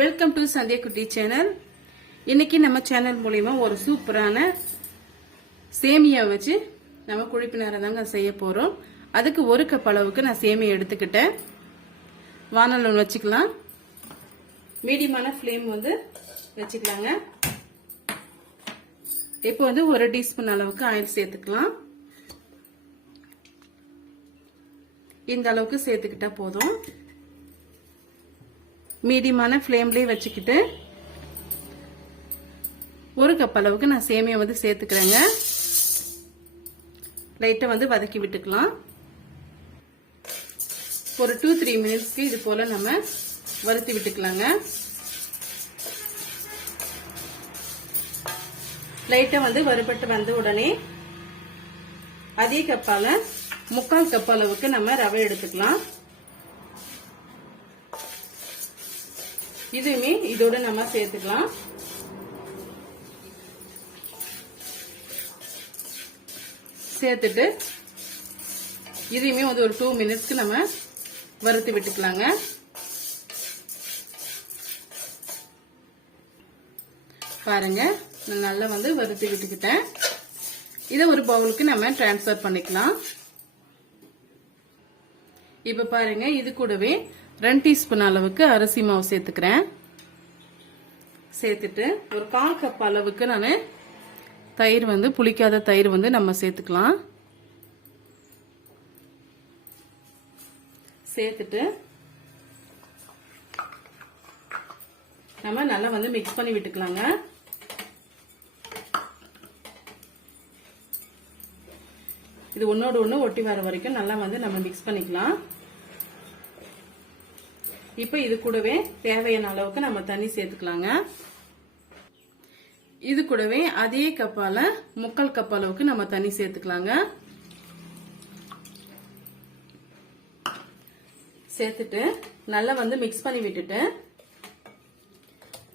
Welcome to Sandhya குட்டி channel இன்னைக்கு நம்ம சேனல் மூலியமா ஒரு சூப்பரான சேமியா வச்சு நம்ம குழிப்பினரை தாங்க செய்ய போறோம். அதுக்கு ஒரு கப் அளவுக்கு நான் சேமியா எடுத்துக்கிட்டேன். வானல் ஒன்று வச்சுக்கலாம். மீடியமான ஃப்ளேம் வந்து வச்சுக்கலாங்க. இப்போ வந்து ஒரு டீஸ்பூன் அளவுக்கு ஆயில் சேர்த்துக்கலாம். இந்த அளவுக்கு சேர்த்துக்கிட்டா போதும். மீடியமான ஃப்ளேம்லேயே வச்சுக்கிட்டு ஒரு கப் அளவுக்கு நான் சேமியா வந்து சேர்த்துக்கிறேங்க. லைட்டாக வந்து வதக்கி விட்டுக்கலாம். ஒரு டூ த்ரீ மினிட்ஸ்க்கு இது போல் நம்ம வறுத்தி விட்டுக்கலாங்க. லைட்டாக வந்து வறுபட்டு வந்த உடனே அதே கப்பால முக்கால் கப் அளவுக்கு நம்ம ரவை எடுத்துக்கலாம். இதுவுமே இதோட நம்ம சேர்த்துக்கலாம். சேர்த்துட்டு இதையுமே வந்து ஒரு டூ மினிட்ஸ்க்கு நம்ம வறுத்து விட்டுக்கலாங்க. பாருங்க நான் நல்லா வந்து வறுத்து விட்டுக்கிட்டேன். இதை ஒரு பவுலுக்கு நம்ம டிரான்ஸ்ஃபர் பண்ணிக்கலாம். இப்ப பாருங்க இது கூடவே ரெண்டு டீஸ்பூன் அளவுக்கு அரிசி மாவு சேர்த்துக்கிறேன். சேர்த்துட்டு ஒரு கால் கப் அளவுக்கு நான் தயிர் வந்து புளிக்காத தயிர் வந்து நம்ம சேர்த்துக்கலாம். சேர்த்துட்டு நம்ம நல்லா வந்து மிக்ஸ் பண்ணி விட்டுக்கலாங்க. இது ஒன்னோடு ஒன்று ஒட்டி வர வரைக்கும் நல்லா வந்து நம்ம மிக்ஸ் பண்ணிக்கலாம். இப்போ இது கூடவே தேவையான அளவுக்கு நம்ம தண்ணி சேர்த்துக்கலாங்க. இது கூடவே அதே கப்பால முக்கால் கப் அளவுக்கு நம்ம தண்ணி சேர்த்துக்கலாங்க. சேர்த்துட்டு நல்லா வந்து மிக்ஸ் பண்ணி விட்டுட்டு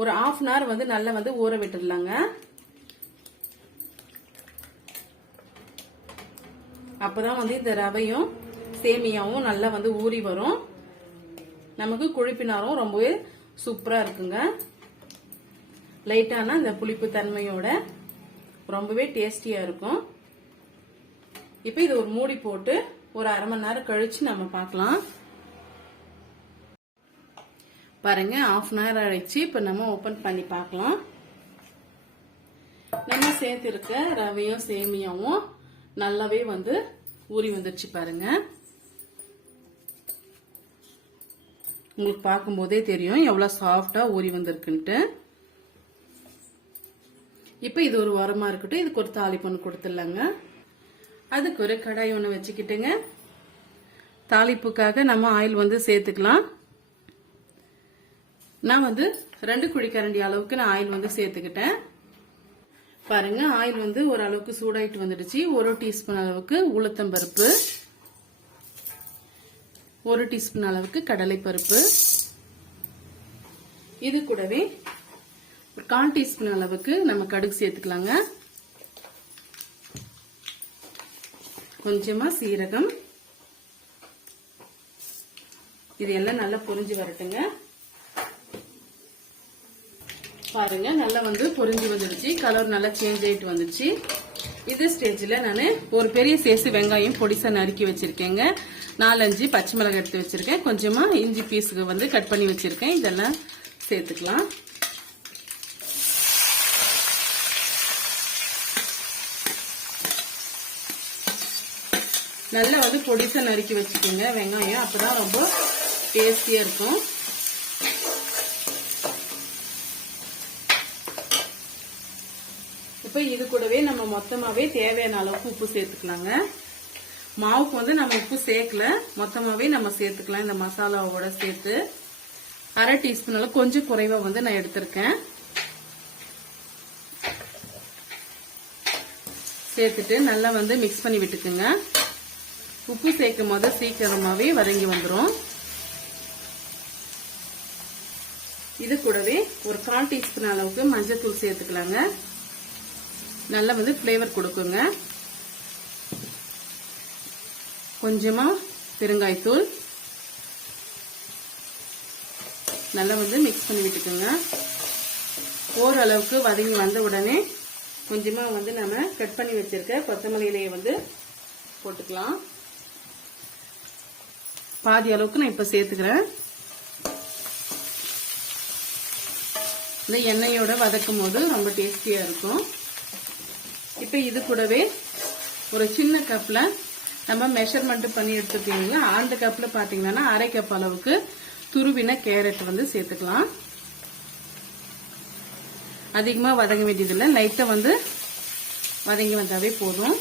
ஒரு ஆஃப் அன் ஹவர் வந்து நல்லா வந்து ஊற விட்டுடலாங்க. அப்பதான் வந்து இந்த ரவையும் சேமியாவும் நல்லா வந்து ஊறி வரும். நமக்கு குழிப்பினாரும் ரொம்பவே சூப்பரா இருக்குங்க. லைட்டான இந்த புளிப்பு தன்மையோட ரொம்பவே டேஸ்டியா இருக்கும். இப்போ இது ஒரு மூடி போட்டு ஒரு அரை மணி நேரம் கழிச்சு நம்ம பார்க்கலாம். பாருங்க ஆஃப் அன் ஹவர் ஆயிடுச்சு. இப்போ நம்ம ஓபன் பண்ணி பார்க்கலாம். நம்ம சேர்த்திருக்க ரவையும் சேமியாவும் நல்லாவே வந்து ஊறி வந்துருச்சு பாருங்க. உங்களுக்கு பார்க்கும்போதே தெரியும். எவ்வளோ சாஃப்டாக ஊறி வந்திருக்குன்ட்டு. இப்போ இது ஒரு உரமா இருக்கட்டும். இதுக்கு ஒரு தாளிப்பொண்ணு கொடுத்துடலாங்க. அதுக்கு ஒரு கடாய் ஒன்று வச்சுக்கிட்டுங்க. தாளிப்புக்காக நம்ம ஆயில் வந்து சேர்த்துக்கலாம். நான் வந்து ரெண்டு குழிக்கரண்டி அளவுக்கு நான் ஆயில் வந்து சேர்த்துக்கிட்டேன். பாருங்க ஆயில் வந்து ஓரளவுக்கு சூடாயிட்டு வந்துடுச்சு. ஒரு டீஸ்பூன் அளவுக்கு உளுத்தம்பருப்பு. ஒரு டீஸ்பூன் அளவுக்கு கடலைப்பருப்பு. இது கூடவே ஒரு கால் டீஸ்பூன் அளவுக்கு நம்ம கடுகு சேர்த்துக்கலாங்க. கொஞ்சமா சீரகம். இது எல்லாம் நல்லா பொரிஞ்சு வரட்டுங்க. பாருங்க நல்லா வந்து பொரிஞ்சு வந்துடுச்சு கலர் நல்லா சேஞ்ச் ஆயிட்டு வந்துடுச்சு இது ஸ்டேஜ்ல நான் ஒரு பெரிய சேசு வெங்காயம் பொடிசா நறுக்கி வச்சிருக்கேங்க. நாலஞ்சு பச்சை மிளகாய் எடுத்து வச்சுருக்கேன். கொஞ்சமாக இஞ்சி பீஸுக்கு வந்து கட் பண்ணி வச்சுருக்கேன். இதெல்லாம் சேர்த்துக்கலாம். நல்லா வந்து பொடிசை நறுக்கி வச்சுக்கோங்க. வெங்காயம் அப்பதான் ரொம்ப டேஸ்டியாக இருக்கும். இப்போ இது கூடவே நம்ம மொத்தமாகவே தேவையான அளவுக்கு உப்பு சேர்த்துக்கலாங்க. மாவுக்கு வந்து நம்ம உப்பு சேர்க்கல. மொத்தமாவே நம்ம சேர்த்துக்கலாம். இந்த மசாலாவோட சேர்த்து அரை டீஸ்பூன் அளவு கொஞ்சம் குறைவா வந்து நான் எடுத்திருக்கேன். சேர்த்துட்டு நல்லா வந்து மிக்ஸ் பண்ணி விட்டுக்குங்க. உப்பு சேர்க்கும் போது சீக்கிரமாவே வதங்கி வந்துடும் இது கூடவே ஒரு கால் டீஸ்பூன் அளவுக்கு மஞ்சள் தூள் சேர்த்துக்கலாங்க. நல்லா வந்து ஃப்ளேவர் கொடுக்குங்க. கொஞ்சமாக பெருங்காய்த்தூள் நல்லா வந்து மிக்ஸ் பண்ணி விட்டுக்கோங்க. ஓரளவுக்கு வதங்கி வந்த உடனே கொஞ்சமாக வந்து நம்ம கட் பண்ணி வச்சிருக்க கொத்தமல்லி இலையை வந்து போட்டுக்கலாம். பாதி அளவுக்கு நான் இப்போ சேர்த்துக்கிறேன். இந்த எண்ணெயோட வதக்கும் போது ரொம்ப டேஸ்டியாக இருக்கும். இப்போ இது கூடவே ஒரு சின்ன கப்பில் நம்ம மெஷர்மெண்ட் பண்ணி எடுத்துக்கிட்டீங்களா ஆண்டு கப்பில் பார்த்தீங்கன்னா அரை கப் அளவுக்கு துருவின கேரட் வந்து சேர்த்துக்கலாம். அதிகமாக வதங்க வேண்டியதில்லை. லைட்டை வந்து வதங்கி வந்தாவே போதும்.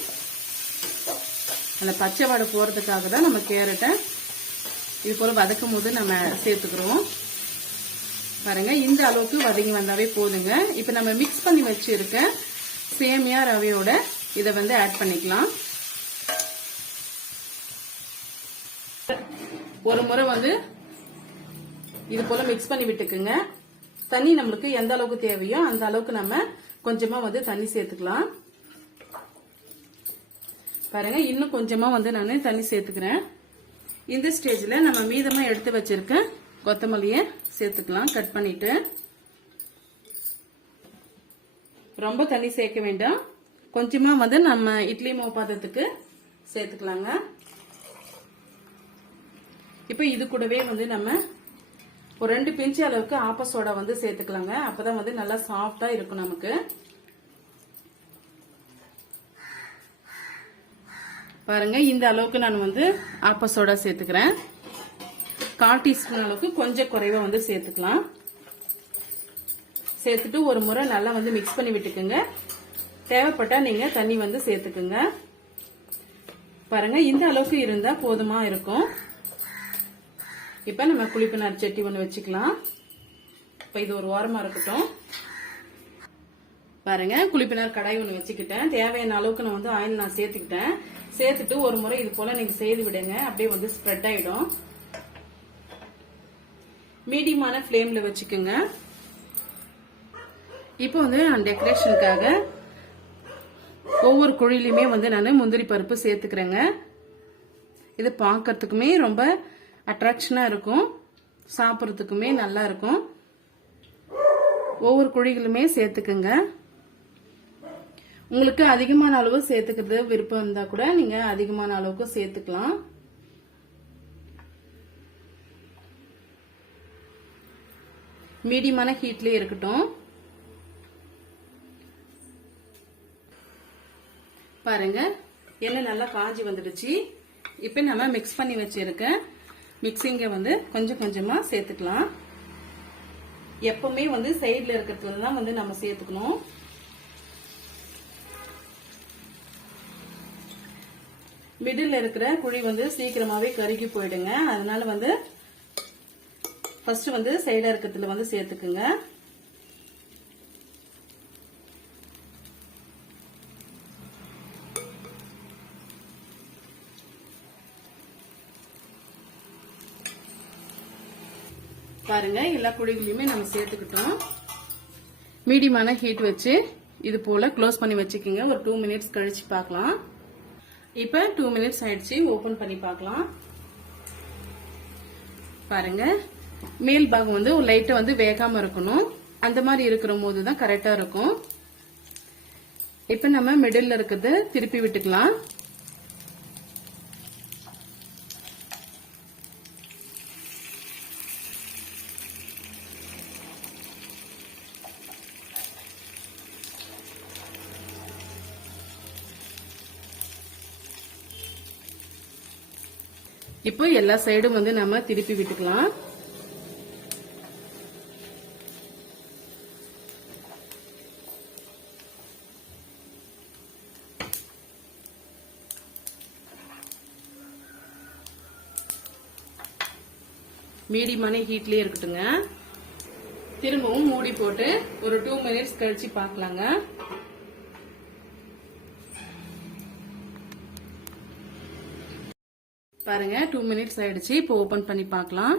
அந்த பச்சை வாடை போகிறதுக்காக தான் நம்ம கேரட்டை இது போல் வதக்கும் போது நம்ம சேர்த்துக்கிறோம். பாருங்க இந்த அளவுக்கு வதங்கி வந்தாவே போதுங்க. இப்போ நம்ம மிக்ஸ் பண்ணி வச்சிருக்க சேமியா ரவையோட இதை வந்து ஆட் பண்ணிக்கலாம். ஒரு முறை வந்து இது போல மிக்ஸ் பண்ணி விட்டுக்குங்க. தண்ணி நம்மளுக்கு எந்த அளவுக்கு தேவையோ அந்த அளவுக்கு நம்ம கொஞ்சமா வந்து தண்ணி சேர்த்துக்கலாம். பாருங்க இன்னும் கொஞ்சமா வந்து நான் தண்ணி சேர்த்துக்கிறேன். இந்த ஸ்டேஜ்ல நம்ம மீதமா எடுத்து வச்சிருக்க கொத்தமல்லிய சேர்த்துக்கலாம் கட் பண்ணிட்டு. ரொம்ப தண்ணி சேர்க்க வேண்டாம். கொஞ்சமா வந்து நம்ம இட்லி மாவு பாத்திரத்துக்கு சேர்த்துக்கலாங்க. இப்போ இது கூடவே வந்து நம்ம ஒரு ரெண்டு பிஞ்சு அளவுக்கு ஆப்ப சோடா வந்து சேர்த்துக்கலாங்க. அப்பதான் வந்து நல்லா சாஃப்டா இருக்கும் நமக்கு. பாருங்க இந்த அளவுக்கு நான் வந்து ஆப்ப சோடா சேர்த்துக்கிறேன். கால் டீஸ்பூன் அளவுக்கு கொஞ்சம் குறைவா வந்து சேர்த்துக்கலாம். சேர்த்துட்டு ஒரு முறை நல்லா வந்து மிக்ஸ் பண்ணி விட்டுக்குங்க. தேவைப்பட்டா நீங்க தண்ணி வந்து சேர்த்துக்குங்க. பாருங்க இந்த அளவுக்கு இருந்தா போதுமா இருக்கும். இப்போ நம்ம குளிப்பினார் சட்டி ஒன்று வச்சுக்கலாம். இப்போ இது ஒரு ஓரமாக இருக்கட்டும். பாருங்க குளிப்பினார் கடாய் ஒன்று வச்சுக்கிட்டேன். தேவையான அளவுக்கு நான் வந்து ஆயில் நான் சேர்த்துக்கிட்டேன். சேர்த்துட்டு ஒரு முறை இது போல நீங்கள் செய்து விடுங்க. அப்படியே வந்து ஸ்ப்ரெட் ஆகிடும் மீடியமான ஃப்ளேமில் வச்சுக்கோங்க. இப்போ வந்து நான் டெக்கரேஷனுக்காக ஒவ்வொரு குழிலையுமே வந்து நான் முந்திரி பருப்பு சேர்த்துக்கிறேங்க. இது பார்க்கறதுக்குமே ரொம்ப அட்ராக்ஷனாக இருக்கும். சாப்பிட்றதுக்குமே நல்லா இருக்கும். ஒவ்வொரு குழிகளுமே சேர்த்துக்குங்க. உங்களுக்கு அதிகமான அளவு சேர்த்துக்கிறது விருப்பம் இருந்தா கூட நீங்க அதிகமான அளவுக்கு சேர்த்துக்கலாம். மீடியமான ஹீட்லயே இருக்கட்டும். பாருங்க எண்ணெய் நல்லா காஞ்சி வந்துடுச்சு. இப்போ நம்ம மிக்ஸ் பண்ணி வச்சிருக்கேன் மிக்சிங்க வந்து கொஞ்சம் கொஞ்சமா சேர்த்துக்கலாம். எப்பவுமே வந்து சைடுல இருக்கிறதுல தான் வந்து நம்ம சேர்த்துக்கணும். மிடில் இருக்கிற குழி வந்து சீக்கிரமாவே கருகி போயிடுங்க. அதனால வந்து ஃபர்ஸ்ட் வந்து சைடா இருக்கிறதுல வந்து சேர்த்துக்குங்க. பாருங்க எல்லா குழிகளையுமே நம்ம சேர்த்துக்கிட்டோம். மீடியமான ஹீட் வச்சு இது போல க்ளோஸ் பண்ணி வச்சுக்கோங்க. ஒரு டூ மினிட்ஸ் கழிச்சு பார்க்கலாம். இப்போ டூ மினிட்ஸ் ஆயிடுச்சு ஓபன் பண்ணி பார்க்கலாம். பாருங்க மேல் பாகம் வந்து ஒரு வந்து வேகாம இருக்கணும். அந்த மாதிரி இருக்கிற போது தான் கரெக்டா இருக்கும். இப்ப நம்ம மிடில் இருக்கிறத திருப்பி விட்டுக்கலாம். இப்போ எல்லா சைடும் வந்து நம்ம திருப்பி விட்டுக்கலாம். மீடியமான ஹீட்லயே இருக்கட்டுங்க. திரும்பவும் மூடி போட்டு ஒரு டூ மினிட்ஸ் கழிச்சு பார்க்கலாங்க. பாருங்க டூ மினிட்ஸ் ஆயிடுச்சு. இப்போ ஓபன் பண்ணி பார்க்கலாம்.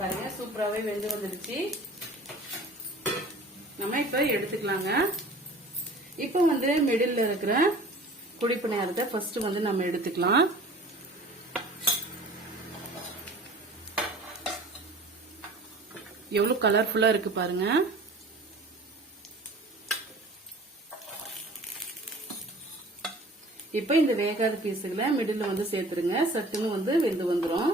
பாருங்க சூப்பராகவே வெந்து வந்துடுச்சு. நம்ம இப்ப எடுத்துக்கலாங்க. இப்போ வந்து மிடில் இருக்கிற குடிப்பு நேரத்தை ஃபர்ஸ்ட் வந்து நம்ம எடுத்துக்கலாம். எவ்வளவு கலர்ஃபுல்லா இருக்கு பாருங்க. இப்போ இந்த வேகாத பீஸுகளை மிடில் வந்து சேர்த்துருங்க. சட்டுன்னு வந்து வெந்து வந்துடும்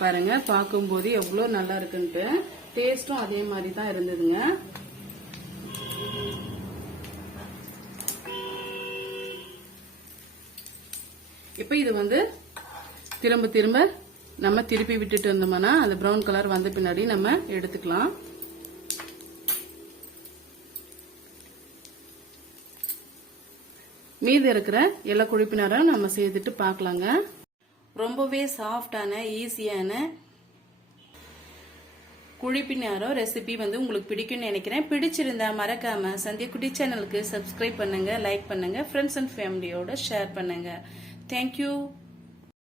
பாருங்க பார்க்கும்போது எவ்வளோ நல்லா இருக்குன்ட்டு. டேஸ்டும் அதே மாதிரி தான் இருந்ததுங்க. இப்போ இது வந்து திரும்ப திரும்ப நம்ம திருப்பி விட்டுட்டு இருந்தோம்னா அந்த ப்ரௌன் கலர் வந்த பின்னாடி நம்ம எடுத்துக்கலாம். மீதி இருக்கிற எல்லா குழிப்பினரும் நம்ம செய்துட்டு பார்க்கலாங்க. ரொம்பவே சாஃப்டான ஈஸியான குழிப்பினாரோ ரெசிபி வந்து உங்களுக்கு பிடிக்கும்னு நினைக்கிறேன். பிடிச்சிருந்தா மறக்காம சந்தியக்குட்டி சேனலுக்கு சப்ஸ்கிரைப் பண்ணுங்க லைக் பண்ணுங்க ஃப்ரெண்ட்ஸ் அண்ட் ஃபேமிலியோட ஷேர் பண்ணுங்க. Thank you